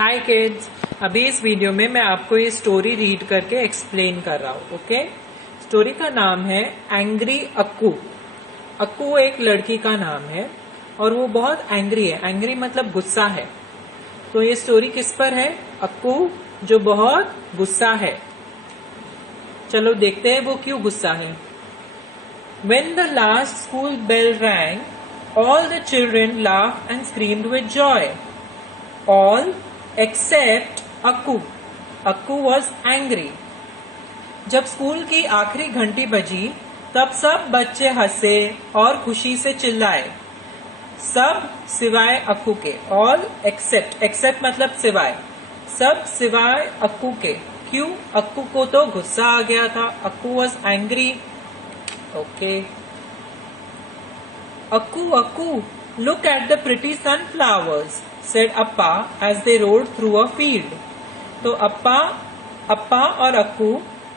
हाय kids, अभी इस video में मैं आपको ये स्टोरी रीड करके एक्सप्लेन कर रहा हूँ। ओके, स्टोरी का नाम है एंग्री अक्कू। अक्कू एक लड़की का नाम है और वो बहुत एंग्री है। एंग्री मतलब गुस्सा है। तो ये स्टोरी किस पर है? अक्कू जो बहुत गुस्सा है। चलो देखते हैं वो क्यों गुस्सा है। When the last school bell rang, all the children laughed and screamed with joy. All except Akku. Akku was angry. जब स्कूल की आखिरी घंटी बजी तब सब बच्चे हंसे और खुशी से चिल्लाए। सब सिवाय अक्कू के। ऑल एक्सेप्ट मतलब सिवाय। सब सिवाय अक्कू के। क्यों? अक्कू को तो गुस्सा आ गया था। Akku was angry. Okay. Akku, look at the pretty sunflowers, said Appa as they rode through a field. तो अप्पा और अक्कू,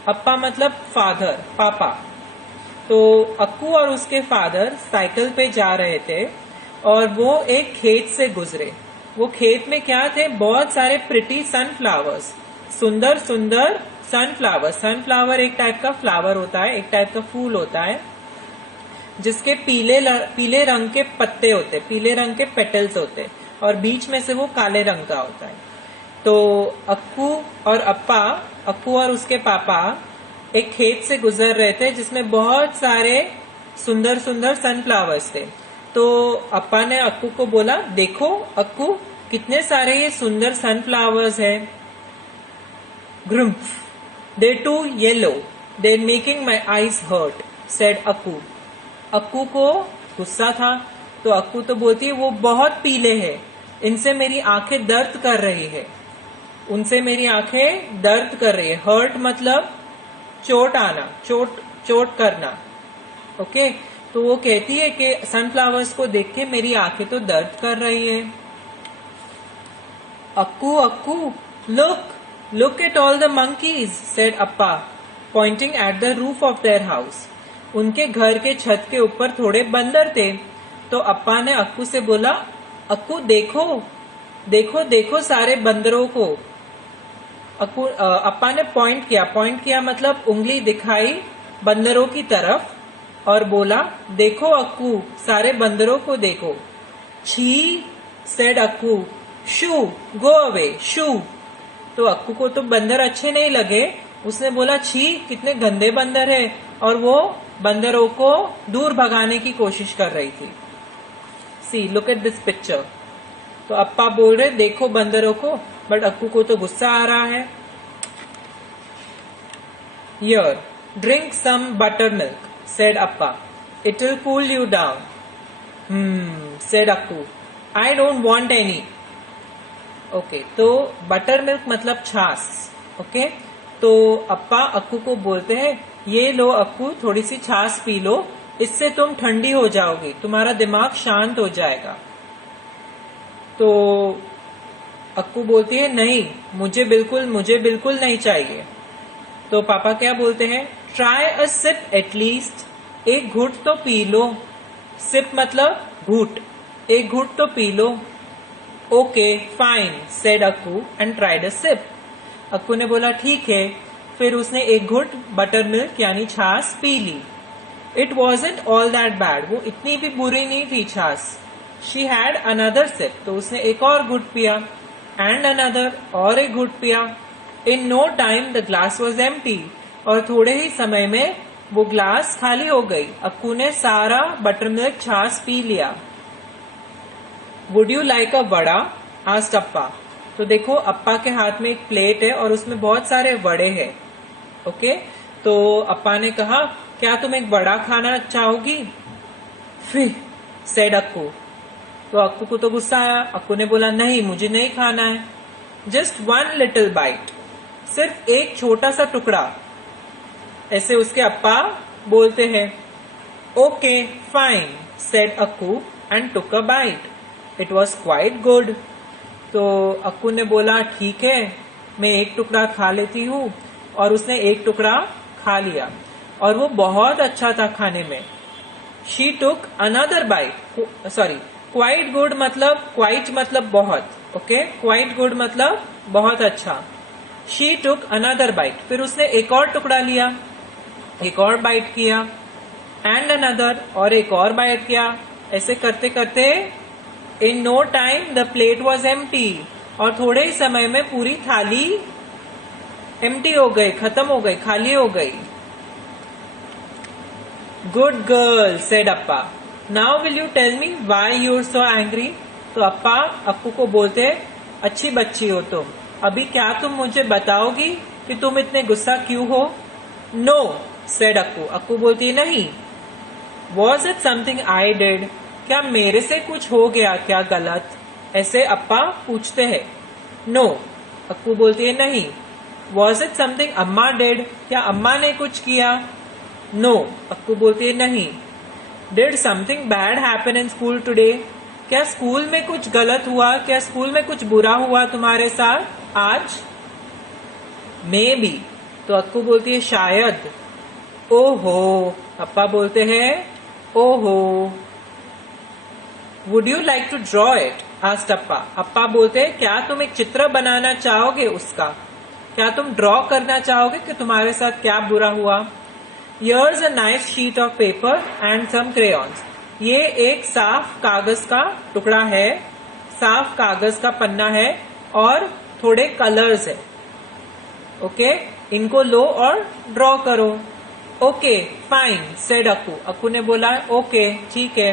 अप्पा मतलब फादर, पापा। तो अक्कू और उसके फादर साइकिल पे जा रहे थे और वो एक खेत से गुजरे। वो खेत में क्या थे? बहुत सारे प्रिटी सनफ्लावर्स, सुंदर सुंदर सनफ्लावर। सनफ्लावर एक टाइप का फ्लावर होता है, एक टाइप का फूल होता है जिसके पीले रंग के पत्ते होते, पीले रंग के पेटल्स होते और बीच में से वो काले रंग का होता है। तो अक्कू और उसके पापा एक खेत से गुजर रहे थे जिसमें बहुत सारे सुंदर सुंदर सनफ्लावर्स थे। तो अप्पा ने अक्कू को बोला, देखो अक्कू, कितने सारे ये सुंदर सनफ्लावर्स हैं। Grumph, they too yellow, they making my eyes hurt, said Akku. Akku को गुस्सा था तो अक्कू तो बोलती है वो बहुत पीले हैं, इनसे मेरी आंखें दर्द कर रही है, उनसे मेरी आंखें दर्द कर रही है। हर्ट मतलब चोट आना, चोट करना। ओके, तो वो कहती है कि सनफ्लावर्स को देख के मेरी आंखें तो दर्द कर रही है। Akku, look at all the monkeys, said Appa, Poynting at the roof of their house. उनके घर के छत के ऊपर थोड़े बंदर थे। तो अप्पा ने अक्कू से बोला, अक्कू देखो सारे बंदरों को। अप्पा ने पॉइंट किया मतलब उंगली दिखाई बंदरों की तरफ और बोला, देखो अक्कू, सारे बंदरों को देखो। छी, सेड अक्कू, शू, गो अवे, शू। तो अक्कू को तो बंदर अच्छे नहीं लगे। उसने बोला, छी, कितने गंदे बंदर है, और वो बंदरों को दूर भगाने की कोशिश कर रही थी। सी, लुक एट दिस पिक्चर। तो अप्पा बोल रहे देखो बंदरों को, बट अक्कू को तो गुस्सा आ रहा है। Here, drink some buttermilk, said Appa. It will cool you down. Said Akku. I don't want any. Okay, तो buttermilk मतलब छाछ। Okay, तो अप्पा अक्कू को बोलते हैं, ये लो अक्कू, थोड़ी सी छाछ पी लो, इससे तुम ठंडी हो जाओगी, तुम्हारा दिमाग शांत हो जाएगा। तो अक्कू बोलती है, नहीं, मुझे बिल्कुल नहीं चाहिए। तो पापा क्या बोलते हैं, ट्राई अ सिप एटलीस्ट, एक घूंट तो पी लो। सिप मतलब घूंट, एक घूंट तो पी लो। Okay fine, said Akku and tried a sip. Akku ने बोला ठीक है, फिर उसने एक घुट बटर मिल्क यानी छाछ पी ली। It wasn't all that bad, वो इतनी भी बुरी नहीं थी छाछ। शी हैड अनदर सिप, तो उसने एक और घुट पिया। एंड अनदर, और एक घुट पिया। In no time the glass was empty, और थोड़े ही समय में वो ग्लास खाली हो गई। अक्कू ने सारा बटर मिल्क छाछ पी लिया। Would you like a vada, asked Appa. तो देखो अप्पा के हाथ में एक प्लेट है और उसमें बहुत सारे वड़े हैं। ओके, तो अप्पा ने कहा, क्या तुम एक वड़ा खाना चाहोगी? फिर सेड अक्कू। तो अक्कू को तो गुस्सा आया। अक्कू ने बोला, नहीं, मुझे नहीं खाना है। जस्ट वन लिटिल बाइट, सिर्फ एक छोटा सा टुकड़ा, ऐसे उसके अप्पा बोलते हैं। Okay fine, said Akku and took a bite. It was quite good. तो अक्कू ने बोला, ठीक है, मैं एक टुकड़ा खा लेती हूँ, और उसने एक टुकड़ा खा लिया और वो बहुत अच्छा था खाने में। She took another bite, sorry, quite good मतलब बहुत, ओके, क्वाइट गुड मतलब बहुत अच्छा। शी टुक अनदर बाइट, फिर उसने एक और टुकड़ा लिया, एक और बाइट किया। एंड अनदर, और एक और बाइट किया। ऐसे करते करते in no time the plate was empty, और थोड़े ही समय में पूरी थाली एम्प्टी हो गई, खत्म हो गई, खाली हो गई। Good girl said Appa, now will you tell me why you are so angry. तो अप्पा अक्कू को बोलते, अच्छी बच्ची हो तुम, अभी क्या तुम मुझे बताओगी कि तुम इतने गुस्सा क्यों हो। नो सेड अक्कू, अक्कू बोलती है नहीं। Was it something I did, क्या मेरे से कुछ हो गया क्या गलत, ऐसे अप्पा पूछते हैं। नो, अक्कू बोलती है नहीं। वॉज इट समथिंग अम्मा डिड, क्या अम्मा ने कुछ किया। नो, अक्कू बोलती है नहीं। Did something bad happen in school today, क्या स्कूल में कुछ गलत हुआ, क्या स्कूल में कुछ बुरा हुआ तुम्हारे साथ आज। मे बी, तो अक्कू बोलती है शायद। ओहो, अप्पा बोलते हैं ओहो। Would you like to draw it asked Appa, Appa बोलते हैं क्या तुम एक चित्र बनाना चाहोगे उसका, क्या तुम ड्रॉ करना चाहोगे कि तुम्हारे साथ क्या बुरा हुआ। Here's a nice sheet of paper and some crayons, ये एक साफ कागज का टुकड़ा है, साफ कागज का पन्ना है और थोड़े कलर्स है। ओके, इनको लो और ड्रॉ करो। Okay fine said Akku, Akku ने बोला ओके ठीक है।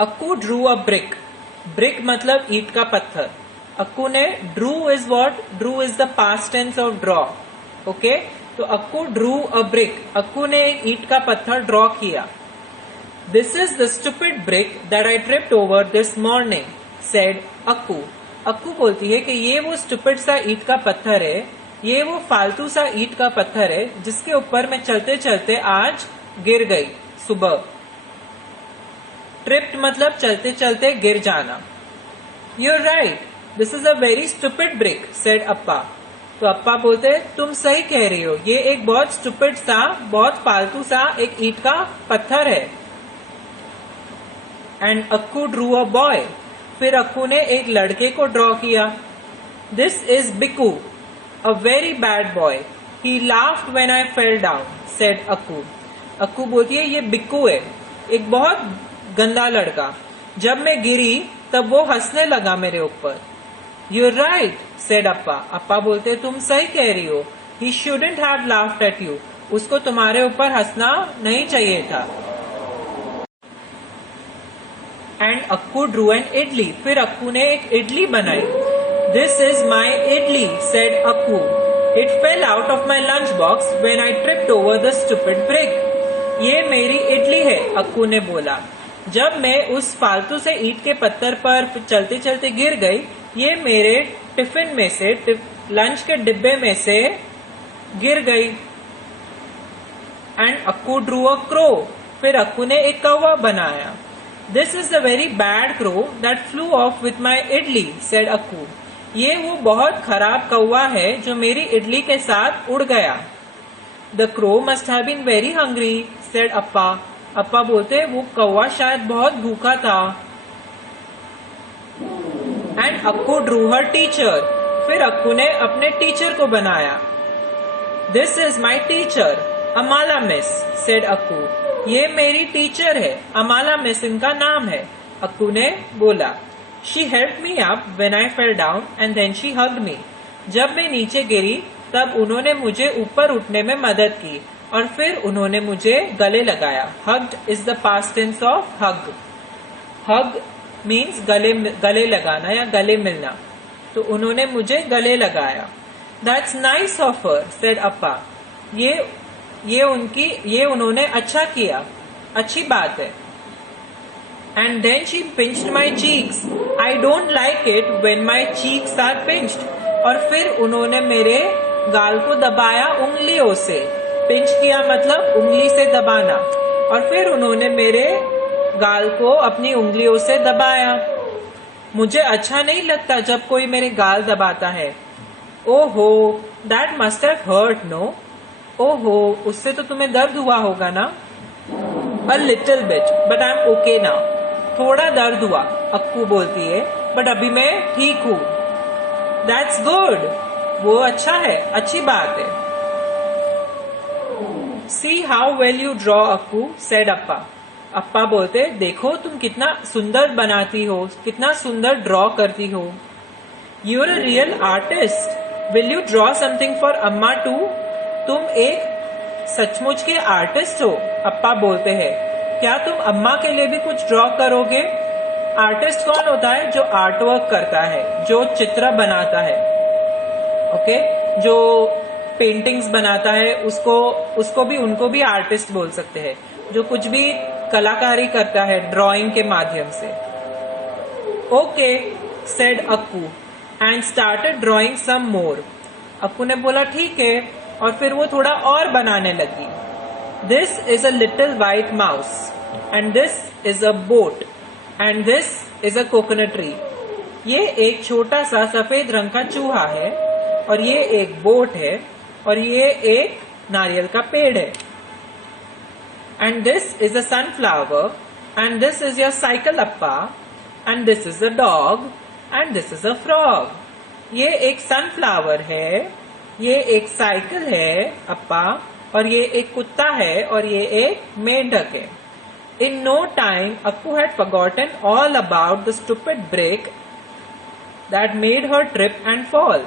Akku drew a brick, brick मतलब ईंट का पत्थर। अक्कू ने drew is what, drew is the past tense of draw. Okay, तो Akku drew a brick, Akku ने एक ईंट का पत्थर ड्रॉ किया। This is the stupid brick that I tripped over this morning said Akku, Akku बोलती है कि ये वो स्टूपिड सा ईंट का पत्थर है, ये वो फालतू सा ईंट का पत्थर है जिसके ऊपर मैं चलते चलते आज गिर गई सुबह। ट्रिप्ड मतलब चलते चलते गिर जाना। You're right, this is a very stupid brick said Appa, तो अप्पा बोलते तुम सही कह रही हो, ये एक बहुत स्टूपिड सा, बहुत फालतू सा एक ईंट का पत्थर है। And Akku drew a boy, फिर अक्कू ने एक लड़के को ड्रॉ किया। This is Biku, a very bad boy, he laughed when I fell down said Akku, Akku बोलती है ये बिक्कू है, एक बहुत गंदा लड़का, जब मैं गिरी तब वो हंसने लगा मेरे ऊपर। You're right said Appa, Appa बोलते तुम सही कह रही हो, he shouldn't have laughed at you, उसको तुम्हारे ऊपर हंसना नहीं चाहिए था। And Akku drew an idli, फिर अक्कू ने एक इडली बनाई। This is my idli said Akku, it fell out of my lunch box when I tripped over the stupid brick, ये मेरी इडली है, अक्कू ने बोला, जब मैं उस फालतू से ईंट के पत्थर पर चलते चलते गिर गई, ये मेरे टिफिन में से, लंच के डिब्बे में से गिर गई। And Akku drew a crow, फिर अक्कू ने एक कौवा बनाया। This is the very bad crow that flew off with my idli said Akku, ये वो बहुत खराब कौवा है जो मेरी इडली के साथ उड़ गया। The crow must have been very hungry said Appa, Appa बोलते वो कौवा शायद बहुत भूखा था। And Akku drew her teacher, फिर अक्कू ने अपने टीचर को बनाया। This is my teacher Amala miss said Akku, ये मेरी टीचर है, अमाला मिस इनका नाम है, अक्कू ने बोला। She help me up when I fell down and then she hugged me, जब मैं नीचे गिरी तब उन्होंने मुझे ऊपर उठने में मदद की और फिर उन्होंने मुझे गले लगाया। Hugged is the past tense of hug, hug means गले लगाना या गले मिलना, तो उन्होंने मुझे गले लगाया। That's nice of her said Appa, ये उन्होंने अच्छा किया, अच्छी बात है। And then she pinched my cheeks, I don't like it when my cheeks are pinched, और फिर उन्होंने मेरे गाल को दबाया उंगलियों से, पिंच किया मतलब उंगली से दबाना, और फिर उन्होंने मेरे गाल को अपनी उंगलियों से दबाया। मुझे अच्छा नहीं लगता जब कोई मेरे गाल दबाता है। ओहो that must have hurt no, ओहो उससे तो तुम्हें दर्द हुआ होगा ना। A little bit but I am okay now, थोड़ा दर्द हुआ, अक्कू बोलती है, बट अभी मैं ठीक हूँ। दैट्स गुड, वो अच्छा है, अच्छी बात है। See how well you draw Appu, said Appa. Appa बोलते, देखो तुम कितना सुंदर बनाती हो, कितना सुंदर ड्रॉ करती हो। You are a real artist, will you draw something for Amma too. तुम एक सचमुच के आर्टिस्ट हो, अप्पा बोलते हैं, क्या तुम अम्मा के लिए भी कुछ ड्रॉ करोगे। आर्टिस्ट कौन होता है, जो आर्ट वर्क करता है, जो चित्र बनाता है, ओके, जो पेंटिंग्स बनाता है, उसको भी, उनको भी आर्टिस्ट बोल सकते हैं, जो कुछ भी कलाकारी करता है ड्राइंग के माध्यम से। Okay, said Akku and started drawing some more. Akku ने बोला ठीक है, और फिर वो थोड़ा और बनाने लगी। This is a little white mouse and this is a boat and this is a coconut tree. ये एक छोटा सा सफेद रंग का चूहा है, और ये एक बोट है, और ये एक नारियल का पेड़ है। And this is a sunflower and this is your cycle Appa and this is a dog and this is a frog. ये एक सनफ्लावर है, ये एक साइकिल है अप्पा, और ये एक कुत्ता है, और ये एक मेंढक है। In no time, Appu had forgotten all about the stupid brick that made her trip and fall.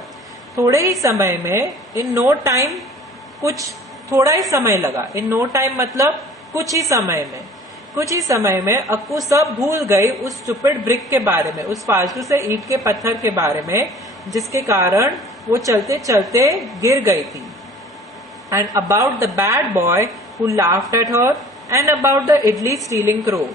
थोड़े ही समय में, in no time, थोड़ा ही समय लगा। In no time मतलब कुछ ही समय में अक्कू सब भूल गई उस स्टूपिड ब्रिक के बारे में, उस फालतू से ईंट के पत्थर के बारे में, जिसके कारण वो चलते चलते गिर गई थी। And about the bad boy who laughed at her and about the idli stealing crow.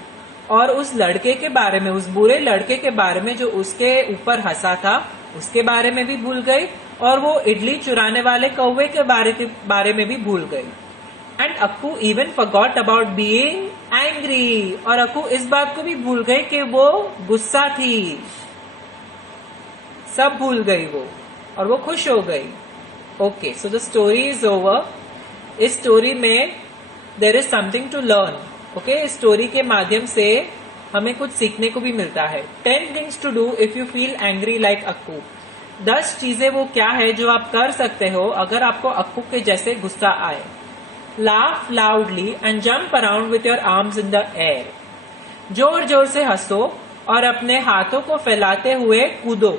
और उस लड़के के बारे में, उस बुरे लड़के के बारे में जो उसके ऊपर हंसा था, उसके बारे में भी भूल गई, और वो इडली चुराने वाले कौवे के बारे में भी भूल गई। And Akku even forgot about being angry. और अक्कू इस बात को भी भूल गई कि वो गुस्सा थी। सब भूल गई वो, और वो खुश हो गई। Okay, so the story is over. इस स्टोरी में there is something to learn. Okay, इस स्टोरी के माध्यम से हमें कुछ सीखने को भी मिलता है। 10 things to do if you feel angry like Akku. 10 चीजें वो क्या है जो आप कर सकते हो अगर आपको अक्कू के जैसे गुस्सा आए। Laugh loudly and jump around with your arms in the air. जोर जोर से हंसो और अपने हाथों को फैलाते हुए कूदो।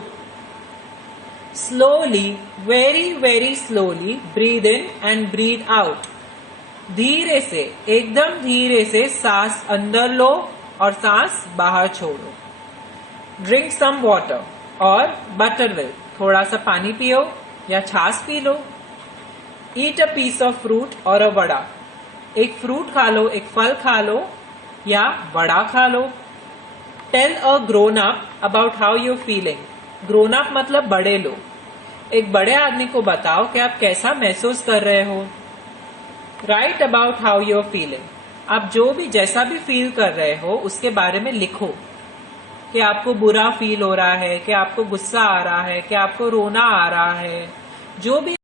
Slowly, very very slowly breathe in and breathe out. धीरे से, एकदम धीरे से सांस अंदर लो और सांस बाहर छोड़ो। ड्रिंक सम वाटर और बटर मिल्क। थोड़ा सा पानी पियो या छाछ पी लो। Eat a piece of fruit और अ वड़ा। एक फ्रूट खा लो, एक फल खा लो या वड़ा खा लो। Tell a grown up about how you feeling. Grown up मतलब बड़े लोग। एक बड़े आदमी को बताओ कि आप कैसा महसूस कर रहे हो। Write about how you are feeling. आप जो भी जैसा भी फील कर रहे हो उसके बारे में लिखो, कि आपको बुरा फील हो रहा है, कि आपको गुस्सा आ रहा है, कि आपको रोना आ रहा है, जो भी